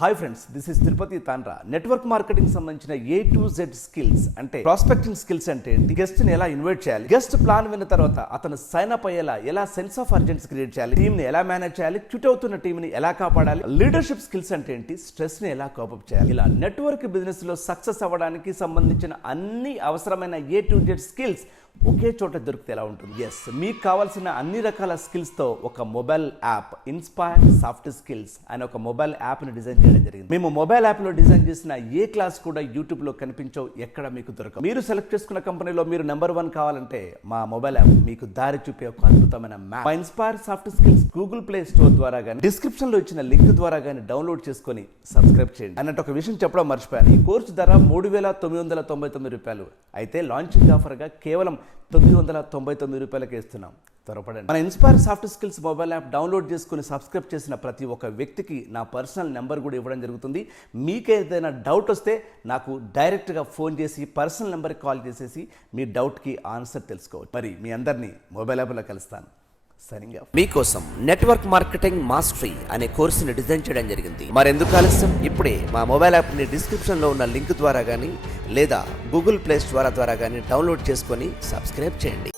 Hi friends this is Tirupati Tandra network marketing సంబంధించిన A to Z skills అంటే prospecting skills అంటే గెస్ట్ని ఎలా ఇన్వైట్ చేయాలి? గెస్ట్ ప్లాన్ విన్న తర్వాత అతను సైన్ అప్ అయ్యేలా ఎలా సెన్స్ ఆఫ్ అర్జెన్స్ క్రియేట్ చేయాలి? టీమ్ని ఎలా మేనేజ్ చేయాలి? క్యూట్ అవుతున్న టీమ్ని ఎలా కాపాడాలి? లీడర్షిప్ స్కిల్స్ అంటే ఏంటి? స్ట్రెస్ని ఎలా కోపప్ చేయాలి? ఇలా నెట్వర్క్ బిజినెస్లో సక్సెస్ అవ్వడానికి సంబంధించిన అన్ని అవసరమైన ఏ టు జెడ్ స్కిల్స్ ఒకే చోట దొరికితే ఎలా ఉంటుంది? ఎస్ మీకు కావాల్సిన అన్ని రకాల స్కిల్స్తో ఒక mobile app inspire soft skills అనే ఒక మొబైల్ యాప్ని డిజైన్ చేయడం జరిగింది. మేము మొబైల్ యాప్లో డిజైన్ చేసిన ఏ క్లాస్ కూడా యూట్యూబ్లో కనిపించవు ఎక్కడ మీకు దొరకవు. మీరు సెలెక్ట్ చేసుకున్న కంపెనీలో మీరు నెంబర్ వన్ కావాలంటే మా మొబైల్ యాప్ మీకు దారి చూపే ఒక అద్భుతమైన మ్యాప్ మా inspire soft skills Google play store ద్వారా కానీ డిస్క్రిప్షన్లో ఇచ్చిన లింక్ ద్వారా కానీ డౌన్లోడ్ చేసుకొని సబ్స్క్రైబ్ చేయండి. అన్నట్టు ఒక విషయం చెప్పడం మర్చిపోయాను. ఈ కోర్సు ధర మూడు వేల తొమ్మిది వందల తొంభై తొమ్మిది రూపాయలు. అయితే లాంచింగ్ ఆఫర్గా కేవలం తొమ్మిది వందల తొంభై తొమ్మిది రూపాయలకి ఇస్తున్నాం. త్వరపడండి. మన inspire soft skills mobile app download చేసుకుని సబ్స్క్రైబ్ చేసిన ప్రతి ఒక్క వ్యక్తికి నా పర్సనల్ నెంబర్ కూడా ఇవ్వడం జరుగుతుంది. మీకేదైనా డౌట్ వస్తే నాకు డైరెక్ట్గా ఫోన్ చేసి పర్సనల్ నెంబర్కి కాల్ చేసేసి మీ డౌట్కి ఆన్సర్ తెలుసుకోవచ్చు. మరి మీ అందరినీ మొబైల్ యాప్లో కలుస్తాను. సరిగా మీకోసం నెట్వర్క్ మార్కెటింగ్ మాస్టరీ అనే కోర్సుని డిజైన్ చేయడం జరిగింది. మరెందుకు ఆలస్యం? ఇప్పుడే మా మొబైల్ యాప్ని డిస్క్రిప్షన్లో ఉన్న లింక్ ద్వారా కానీ లేదా గూగుల్ ప్లే స్టోర్ ద్వారా కానీ డౌన్లోడ్ చేసుకొని సబ్స్క్రైబ్ చేయండి.